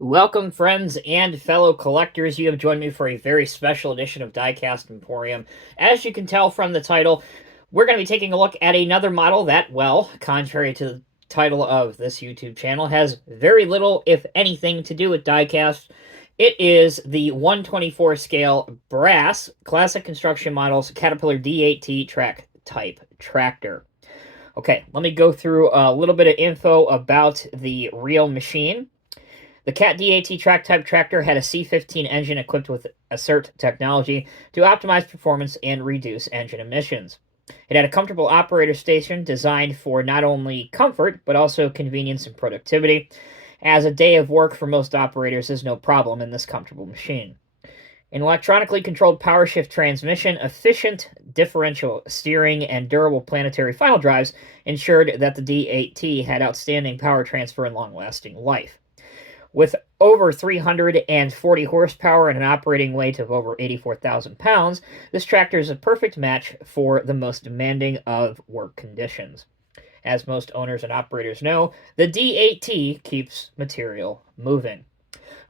Welcome, friends and fellow collectors. You have joined me for a very special edition of Diecast Emporium. As you can tell from the title, we're going to be taking a look at another model that, well, contrary to the title of this YouTube channel, has very little, if anything, to do with diecast. It is the 124 scale brass classic construction models Caterpillar D8T track type tractor. Okay, let me go through a little bit of info about the real machine. The Cat D8T track type tractor had a C15 engine equipped with Assert technology to optimize performance and reduce engine emissions. It had a comfortable operator station designed for not only comfort, but also convenience and productivity, as a day of work for most operators is no problem in this comfortable machine. An electronically controlled power shift transmission, efficient differential steering, and durable planetary final drives ensured that the D8T had outstanding power transfer and long-lasting life. With over 340 horsepower and an operating weight of over 84,000 pounds, this tractor is a perfect match for the most demanding of work conditions. As most owners and operators know, the D8T keeps material moving.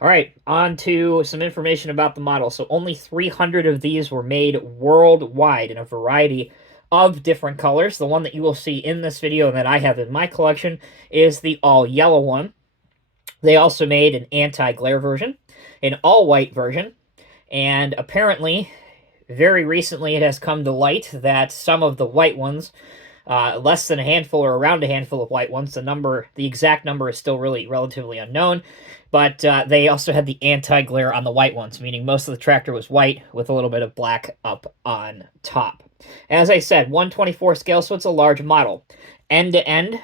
All right, on to some information about the model. So only 300 of these were made worldwide in a variety of different colors. The one that you will see in this video and that I have in my collection is the all yellow one. They also made an anti-glare version, an all-white version, and apparently, very recently it has come to light that some of the white ones, less than a handful or around a handful of white ones, the exact number is still really relatively unknown, but they also had the anti-glare on the white ones, meaning most of the tractor was white with a little bit of black up on top. As I said, 124 scale, so it's a large model. End-to-end,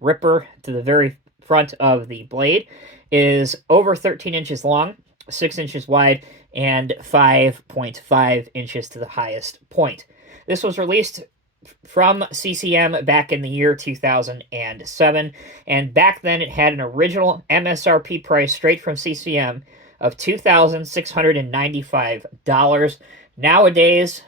ripper to the very front of the blade is over 13 inches long, 6 inches wide, and 5.5 inches to the highest point. This was released from CCM back in the year 2007, and back then it had an original MSRP price straight from CCM of $2,695. Nowadays,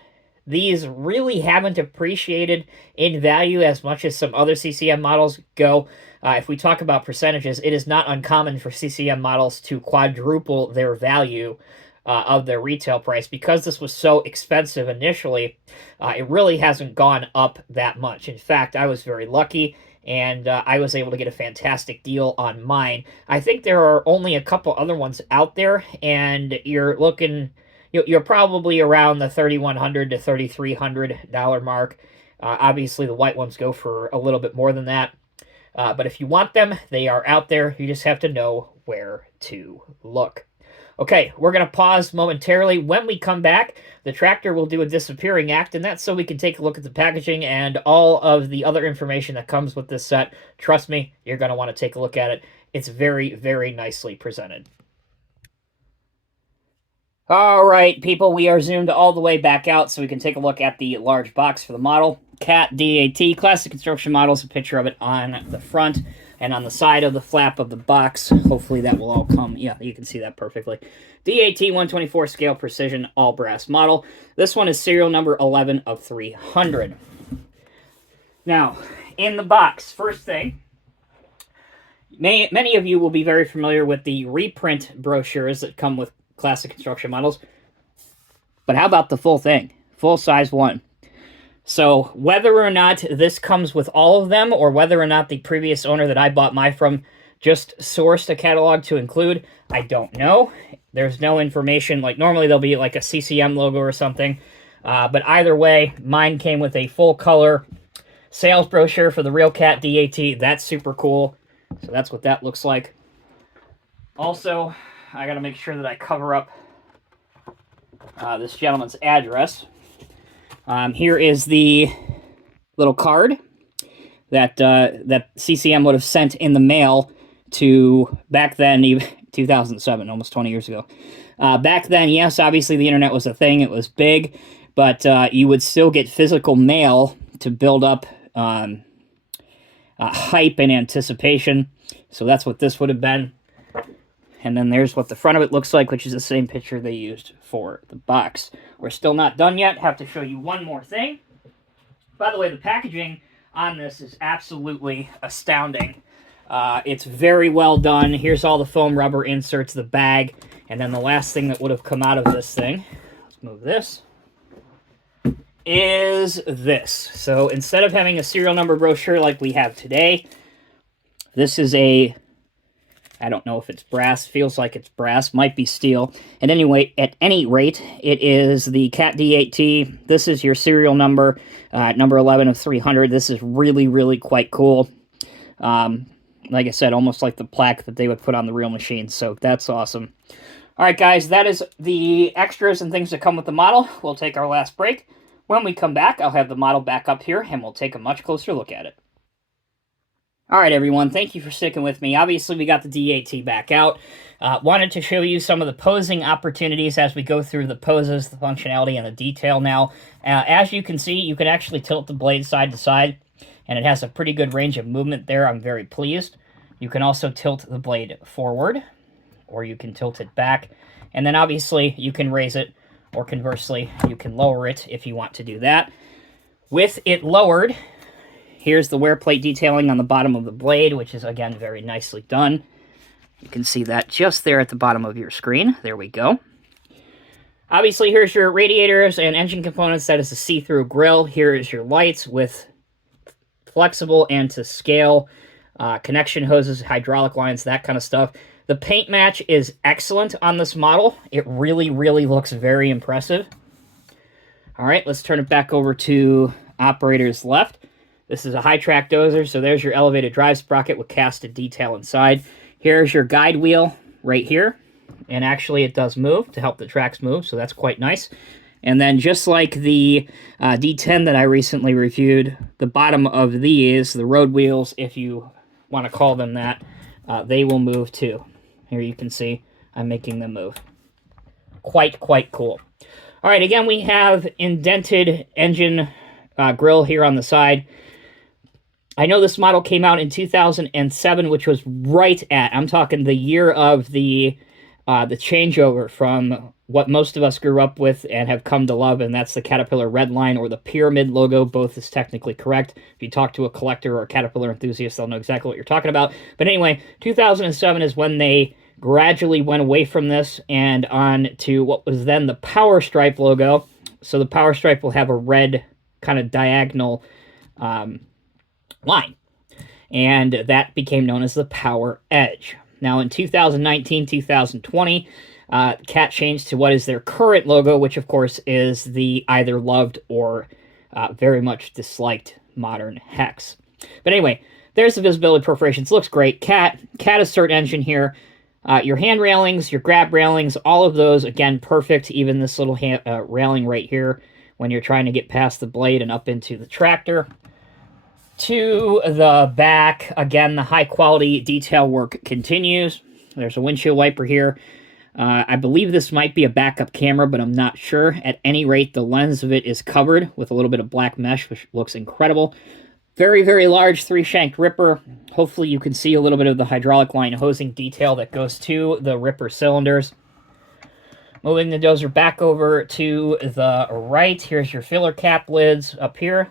these really haven't appreciated in value as much as some other CCM models go. If we talk about percentages, it is not uncommon for CCM models to quadruple their value of their retail price. Because this was so expensive initially, it really hasn't gone up that much. In fact, I was very lucky, and I was able to get a fantastic deal on mine. I think there are only a couple other ones out there, and you're probably around the $3,100 to $3,300 mark. Obviously, the white ones go for a little bit more than that. But if you want them, they are out there. You just have to know where to look. Okay, we're going to pause momentarily. When we come back, the tractor will do a disappearing act, and that's so we can take a look at the packaging and all of the other information that comes with this set. Trust me, you're going to want to take a look at it. It's very, very nicely presented. All right, people, we are zoomed all the way back out so we can take a look at the large box for the model. Cat D8T, classic construction models, a picture of it on the front and on the side of the flap of the box. Hopefully that will all come. Yeah, you can see that perfectly. D8T 124 scale precision all brass model. This one is serial number 11 of 300. Now, in the box, first thing, many of you will be very familiar with the reprint brochures that come with classic construction models. But how about the full thing? Full size one. So whether or not this comes with all of them, or whether or not the previous owner that I bought mine from just sourced a catalog to include, I don't know. There's no information. Like, normally there'll be like a CCM logo or something. But either way, mine came with a full color sales brochure for the real Cat D8T. That's super cool. So that's what that looks like. Also, I got to make sure that I cover up this gentleman's address. Here is the little card that that CCM would have sent in the mail to, back then, even 2007, almost 20 years ago. Back then, yes, obviously the internet was a thing. It was big, but you would still get physical mail to build up hype and anticipation. So that's what this would have been. And then there's what the front of it looks like, which is the same picture they used for the box. We're still not done yet. Have to show you one more thing. By the way, the packaging on this is absolutely astounding. It's very well done. Here's all the foam rubber inserts, the bag, and then the last thing that would have come out of this thing, let's move this, is this. So instead of having a serial number brochure like we have today, this is a, I don't know if it's brass, feels like it's brass, might be steel. At any rate, it is the Cat D8T. This is your serial number, number 11 of 300. This is really, really quite cool. Like I said, almost like the plaque that they would put on the real machine, so that's awesome. All right, guys, that is the extras and things that come with the model. We'll take our last break. When we come back, I'll have the model back up here, and we'll take a much closer look at it. All right, everyone, thank you for sticking with me. Obviously, we got the D8T back out. Wanted to show you some of the posing opportunities as we go through the poses, the functionality, and the detail now. As you can see, you can actually tilt the blade side to side, and it has a pretty good range of movement there. I'm very pleased. You can also tilt the blade forward, or you can tilt it back. And then obviously you can raise it, or conversely, you can lower it if you want to do that. With it lowered, here's the wear plate detailing on the bottom of the blade, which is, again, very nicely done. You can see that just there at the bottom of your screen. There we go. Obviously, here's your radiators and engine components. That is a see-through grille. Here is your lights with flexible and to scale connection hoses, hydraulic lines, that kind of stuff. The paint match is excellent on this model. It really, really looks very impressive. All right, let's turn it back over to operator's left. This is a high-track dozer, so there's your elevated drive sprocket with casted detail inside. Here's your guide wheel right here, and actually it does move to help the tracks move, so that's quite nice. And then just like the D10 that I recently reviewed, the bottom of these, the road wheels, if you want to call them that, they will move too. Here you can see I'm making them move. Quite cool. All right, again, we have indented engine grille here on the side. I know this model came out in 2007, which was right at, I'm talking the year of the changeover from what most of us grew up with and have come to love, and that's the Caterpillar red line or the pyramid logo. Both is technically correct. If you talk to a collector or a Caterpillar enthusiast, they'll know exactly what you're talking about. But anyway, 2007 is when they gradually went away from this and on to what was then the Power Stripe logo. So the Power Stripe will have a red kind of diagonal line, and that became known as the Power Edge. Now in 2019, 2020, Cat changed to what is their current logo, which of course is the either loved or very much disliked modern hex. But anyway, there's the visibility perforations. Looks great. Cat assert engine here. Your hand railings, your grab railings, all of those, again, perfect. Even this little railing right here when you're trying to get past the blade and up into the tractor. To the back, again, the high-quality detail work continues. There's a windshield wiper here. I believe this might be a backup camera, but I'm not sure. At any rate, the lens of it is covered with a little bit of black mesh, which looks incredible. Very, very large 3-shanked ripper. Hopefully you can see a little bit of the hydraulic line hosing detail that goes to the ripper cylinders. Moving the dozer back over to the right, here's your filler cap lids up here.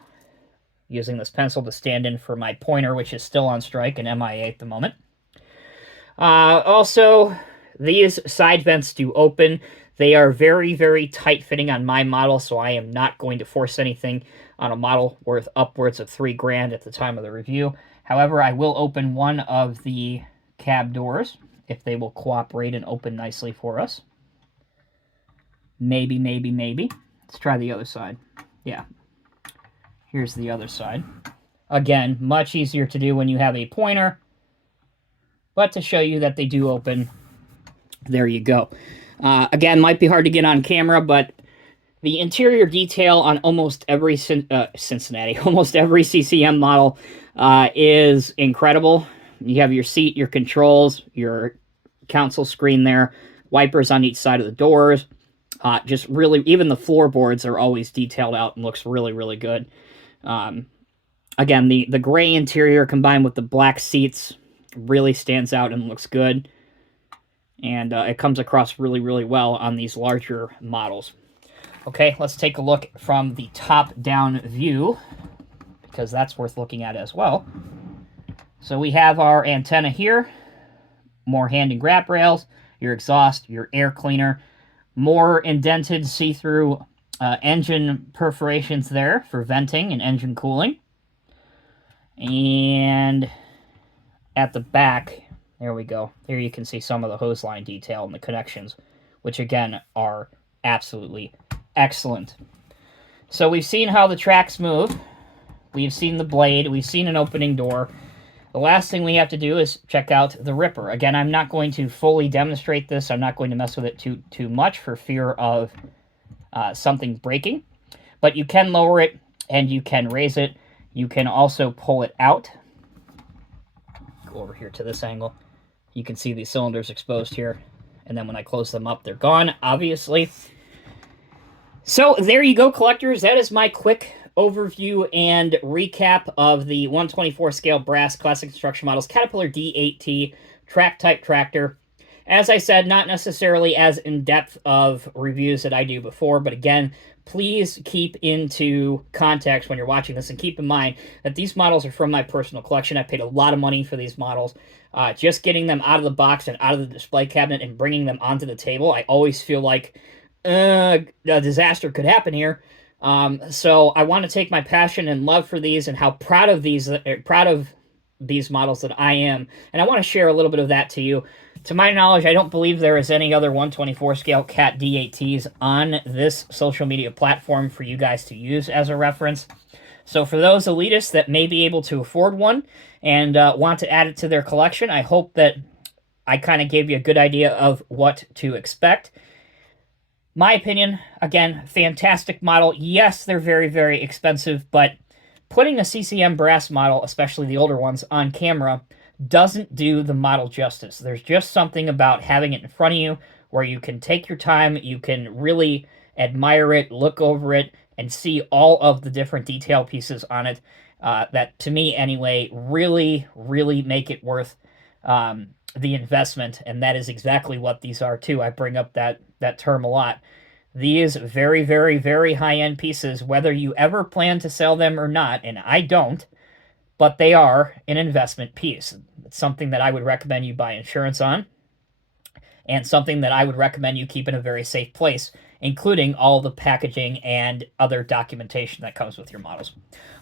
Using this pencil to stand in for my pointer, which is still on strike and MIA at the moment. Also, these side vents do open. They are very, very tight-fitting on my model, so I am not going to force anything on a model worth upwards of $3,000 at the time of the review. However, I will open one of the cab doors if they will cooperate and open nicely for us. Maybe. Let's try the other side. Yeah. Here's the other side. Again, much easier to do when you have a pointer. But to show you that they do open, there you go. Again, might be hard to get on camera, but the interior detail on almost every almost every CCM model is incredible. You have your seat, your controls, your console screen there, wipers on each side of the doors. Just really, even the floorboards are always detailed out and looks really, really good. Again, the gray interior combined with the black seats really stands out and looks good. And it comes across really, really well on these larger models. Okay, let's take a look from the top-down view, because that's worth looking at as well. So we have our antenna here, more hand and grab rails, your exhaust, your air cleaner, more indented see-through engine perforations there for venting and engine cooling. And at the back, there we go. Here you can see some of the hose line detail and the connections, which again are absolutely excellent. So we've seen how the tracks move. We've seen the blade. We've seen an opening door. The last thing we have to do is check out the ripper. Again, I'm not going to fully demonstrate this. I'm not going to mess with it too much for fear of something breaking. But you can lower it and you can raise it. You can also pull it out. Go over here to this angle. You can see these cylinders exposed here. And then when I close them up, they're gone, obviously. So there you go, collectors. That is my quick overview and recap of the 124 scale brass classic construction models Caterpillar D8T track type tractor. As I said, not necessarily as in-depth of reviews that I do before, but again, please keep into context when you're watching this, and keep in mind that these models are from my personal collection. I paid a lot of money for these models. Just getting them out of the box and out of the display cabinet and bringing them onto the table, I always feel like a disaster could happen here. So I want to take my passion and love for these and how proud of these models that I am, and I want to share a little bit of that to you. To my knowledge, I don't believe there is any other 124 scale Cat D8Ts on this social media platform for you guys to use as a reference. So for those elitists that may be able to afford one and want to add it to their collection, I hope that I kind of gave you a good idea of what to expect. My opinion, again, fantastic model. Yes, they're very, very expensive, but putting a CCM brass model, especially the older ones, on camera doesn't do the model justice. There's just something about having it in front of you where you can take your time, you can really admire it, look over it, and see all of the different detail pieces on it that, to me anyway, really, really make it worth the investment, and that is exactly what these are too. I bring up that term a lot. These very, very, very high-end pieces, whether you ever plan to sell them or not, and I don't, but they are an investment piece. It's something that I would recommend you buy insurance on, and something that I would recommend you keep in a very safe place, including all the packaging and other documentation that comes with your models.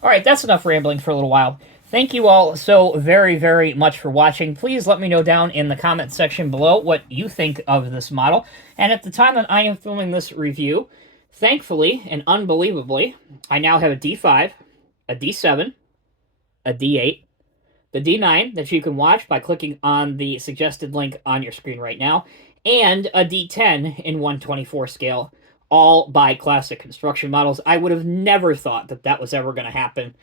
All right, that's enough rambling for a little while. Thank you all so very, very much for watching. Please let me know down in the comment section below what you think of this model. And at the time that I am filming this review, thankfully and unbelievably, I now have a D5, a D7, a D8, the D9 that you can watch by clicking on the suggested link on your screen right now, and a D10 in 124 scale, all by classic construction models. I would have never thought that that was ever going to happen,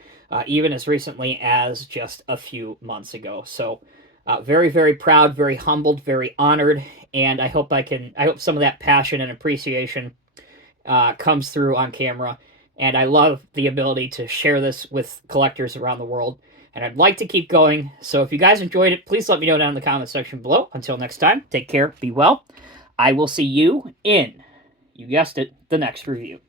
even as recently as just a few months ago. So very, very proud, very humbled, very honored, and I hope some of that passion and appreciation comes through on camera. And I love the ability to share this with collectors around the world. And I'd like to keep going. So if you guys enjoyed it, please let me know down in the comment section below. Until next time, take care, be well. I will see you in, you guessed it, the next review.